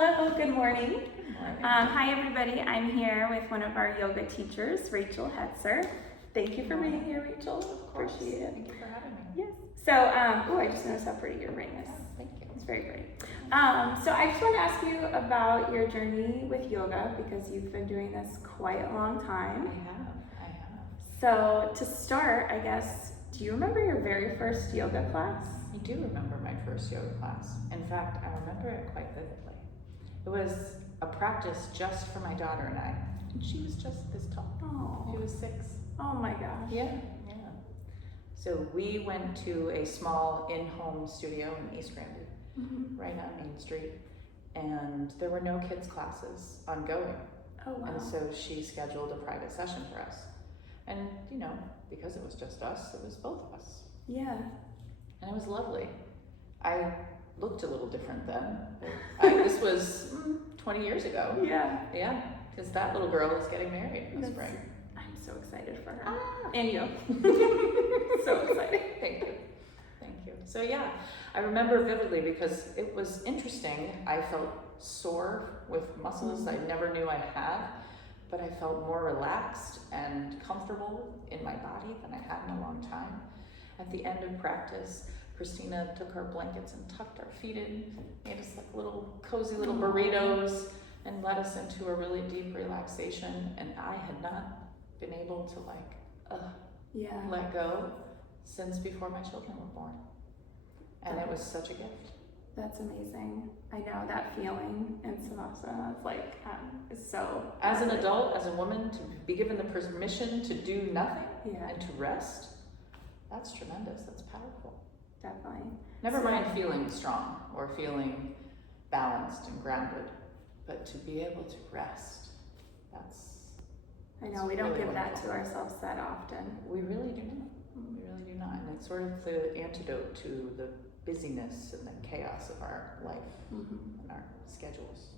Hello, good morning. Good morning. Hi everybody, I'm here with one of our yoga teachers, Rachel Hetzer. Thank you for being here, Rachel. Of course. Appreciate it. Thank you for having me. Yes. So, I just noticed how pretty your ring is. Thank you. It's very great. So I just want to ask you about your journey with yoga because you've been doing this quite a long time. I have. So to start, I guess, do you remember your very first yoga class? I do remember my first yoga class. In fact, I remember it quite vividly. It was a practice just for my daughter and I. And she was just this tall. Oh. She was 6. Oh my gosh. Yeah. So we went to a small in-home studio in East Granby, right on Main Street. And there were no kids classes ongoing. Oh wow. And so she scheduled a private session for us. And, you know, because it was just us, it was both of us. Yeah. And it was lovely. I looked a little different then. This was 20 years ago. Yeah. Yeah, because that little girl is getting married in the spring. I'm so excited for her. Ah. And you. So excited. Thank you. Thank you. So yeah, I remember vividly because it was interesting. I felt sore with muscles I never knew I had, but I felt more relaxed and comfortable in my body than I had in a long time. At the end of practice, Christina took our blankets and tucked our feet in, made us like little cozy little burritos, and led us into a really deep relaxation. And I had not been able to let go since before my children were born. And it was such a gift. That's amazing. I know that feeling in Savasana. It's like, it's so. As an adult, as a woman, to be given the permission to do nothing and to rest, that's tremendous. That's powerful. Definitely. Never mind feeling strong or feeling balanced and grounded, but to be able to rest, I know, we don't really give that wonderful. to ourselves that often. We really do not. We really do not. And it's sort of the antidote to the busyness and the chaos of our life and our schedules.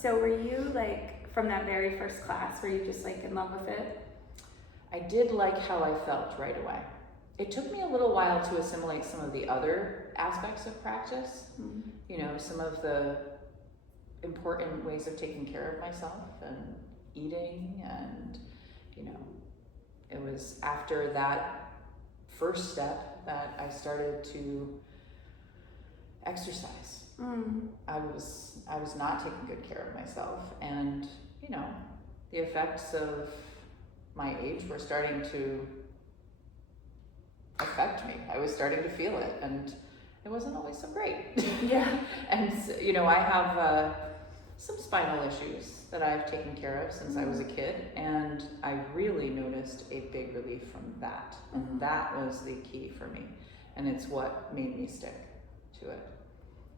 So were you like, from that very first class, were you just like in love with it? I did like how I felt right away. It took me a little while to assimilate some of the other aspects of practice, you know, some of the important ways of taking care of myself and eating, and, you know, it was after that first step that I started to exercise. I was not taking good care of myself, and, you know, the effects of my age were starting to affect me. I was starting to feel it, and it wasn't always so great. Yeah. And, you know, I have some spinal issues that I've taken care of since I was a kid, and I really noticed a big relief from that. And that was the key for me, and it's what made me stick to it.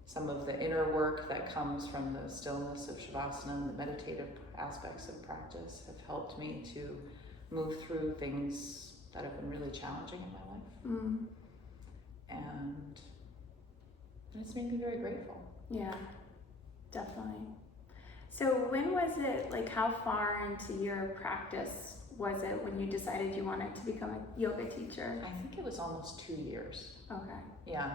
Some of the inner work that comes from the stillness of Shavasana and the meditative aspects of practice have helped me to move through things that have been really challenging in my life. And it's made me very grateful. Yeah, definitely. So when was it, like how far into your practice was it when you decided you wanted to become a yoga teacher? I think it was almost 2 years. Okay. Yeah.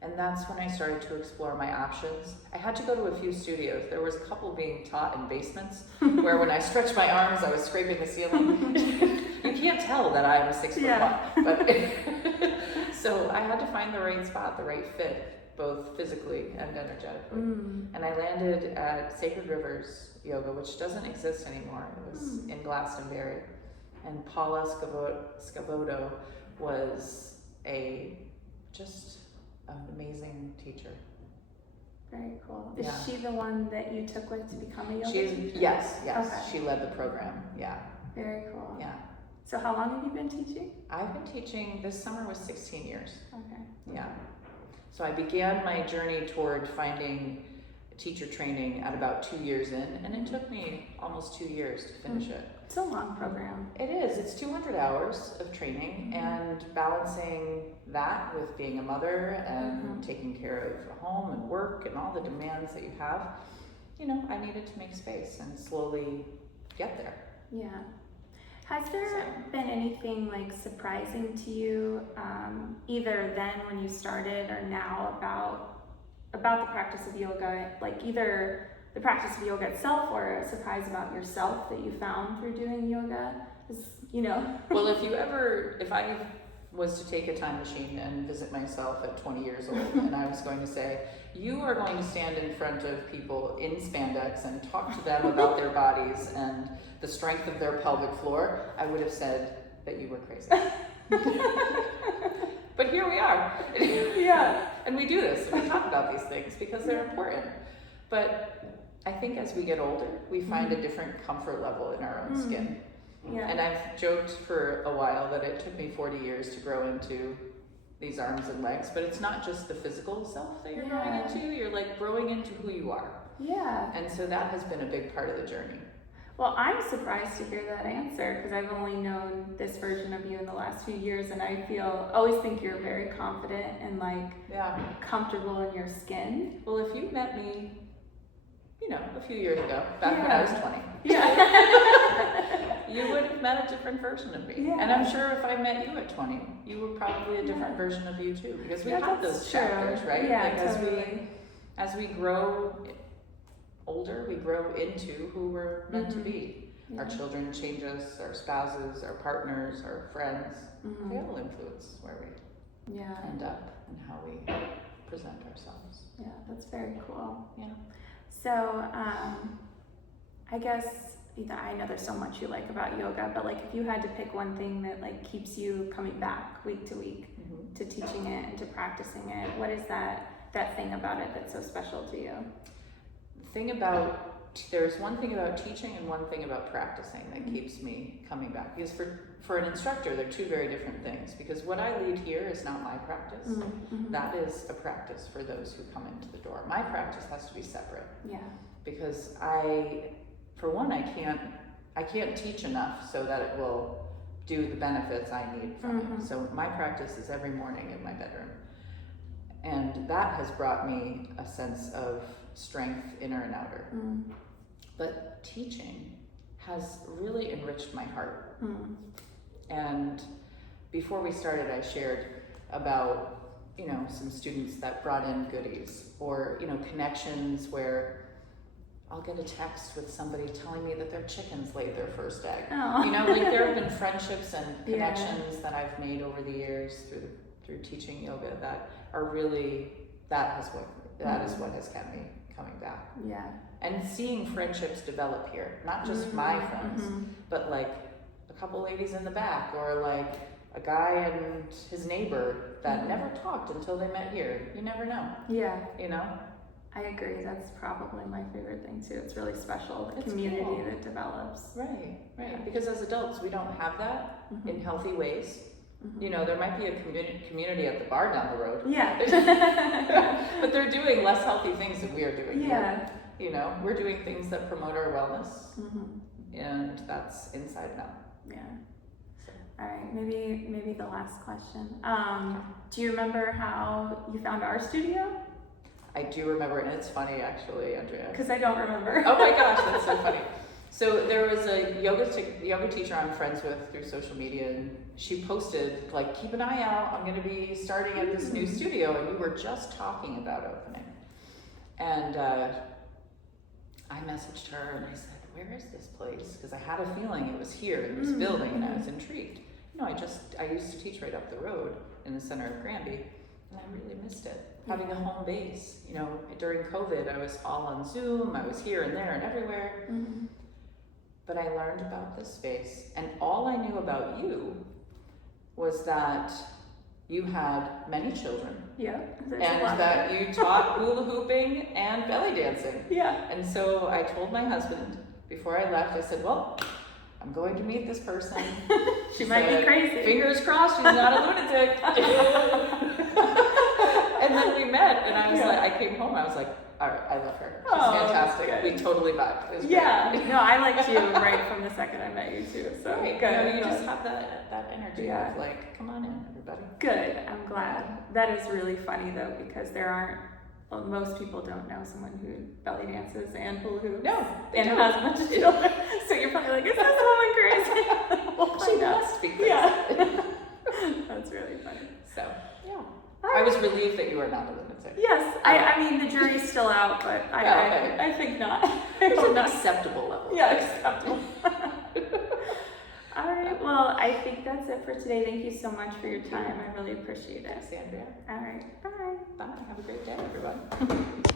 And that's when I started to explore my options. I had to go to a few studios. There was a couple being taught in basements where when I stretched my arms, I was scraping the ceiling. You can't tell that I'm 6'1", but so I had to find the right spot, the right fit, both physically and energetically. And I landed at Sacred Rivers Yoga, which doesn't exist anymore. It was in Glastonbury. And Paula Scavoto was just an amazing teacher. Very cool. Is Yeah. she the one that you took with to become a yoga teacher? Yes. Okay. She led the program. Yeah. Very cool. Yeah. So how long have you been teaching? I've been teaching, this summer was 16 years. Okay. Yeah. So I began my journey toward finding teacher training at about 2 years in, and it took me almost 2 years to finish it. It's a long program. It is. It's 200 hours of training, and balancing that with being a mother and taking care of home and work and all the demands that you have, you know, I needed to make space and slowly get there. Yeah. Has there been anything like surprising to you, either then when you started or now about the practice of yoga, like either the practice of yoga itself, or a surprise about yourself that you found through doing yoga? Well, if I was to take a time machine and visit myself at 20 years old, and I was going to say, you are going to stand in front of people in spandex and talk to them about their bodies and the strength of their pelvic floor, I would have said that you were crazy. But here we are. Yeah. And we do this, and we talk about these things because they're important. But I think as we get older, we find a different comfort level in our own skin. Yeah. And I've joked for a while that it took me 40 years to grow into these arms and legs, but it's not just the physical self that you're growing into, you're like growing into who you are. Yeah. And so that has been a big part of the journey. Well, I'm surprised to hear that answer, because I've only known this version of you in the last few years, and I always think you're very confident and comfortable in your skin. Well, if you met me, a few years ago, back when I was 20. Yeah. You would have met a different version of me. Yeah. And I'm sure if I met you at 20, you were probably a different version of you too, because we have those chapters, right? Yeah, like as we grow older, we grow into who we're meant to be. Our children change us, our spouses, our partners, our friends. They all influence where we end up and how we present ourselves. Yeah, that's very cool. Yeah. So, I guess, I know there's so much you like about yoga, but if you had to pick one thing that keeps you coming back week to week to teaching it and to practicing it, what is that thing about it that's so special to you? There's one thing about teaching and one thing about practicing that keeps me coming back. Because for an instructor, they're two very different things. Because what I lead here is not my practice. That is a practice for those who come into the door. My practice has to be separate. Yeah. Because for one, I can't teach enough so that it will do the benefits I need from it. So my practice is every morning in my bedroom. And that has brought me a sense of strength, inner and outer. But teaching has really enriched my heart. And before we started, I shared about, some students that brought in goodies, or, connections where I'll get a text with somebody telling me that their chickens laid their first egg. Oh. There have been friendships and connections that I've made over the years through teaching yoga that are really, that is what has kept me coming back. Yeah. And seeing friendships develop here, not just my friends, but a couple ladies in the back, or a guy and his neighbor that never talked until they met here. You never know. Yeah. I agree. That's probably my favorite thing too. It's really special, the it's community cool. that develops. Right. Because as adults, we don't have that in healthy ways. There might be a community at the bar down the road. Yeah. But they're doing less healthy things than we are doing. Yeah. Here. We're doing things that promote our wellness, and that's inside and out. Yeah. All right, maybe the last question. Do you remember how you found our studio? I do remember, and it's funny actually, Andrea. Because I don't remember. Oh my gosh, that's so funny. So there was a yoga teacher I'm friends with through social media, and she posted, keep an eye out, I'm going to be starting at this new studio, and we were just talking about opening. And I messaged her and I said, where is this place? Because I had a feeling it was here in this building, and I was intrigued. I used to teach right up the road in the center of Granby, and I really missed it. Having a home base, during COVID, I was all on Zoom, I was here and there and everywhere. But I learned about this space, and all I knew about you was that you had many children. Yeah. And that you taught hula hooping and belly dancing. Yeah. And so I told my husband before I left, I said, well, I'm going to meet this person. She might be crazy. Fingers crossed she's not a lunatic. And then we met, and I was I came home, I was like, all right, I love her. She's fantastic. Good. We totally vibed. It was great. No, I liked you right from the second I met you too. So good. You just have that energy of come on in, everybody. Good. I'm glad. That is really funny though, because most people don't know someone who belly dances and hula hoops. No, and has a bunch of children. So you're probably like, is this woman crazy? We'll find out. She must be crazy. Yeah. That's really funny. So, All right. was relieved that you are not a lunatic. Yes, I mean the jury's still out, but I think not. It's an acceptable level. Yeah, acceptable. All right, well, I think that's it for today. Thank you so much for your time. I really appreciate it. Thanks, Andrea. All right, bye. Bye. Have a great day, everyone.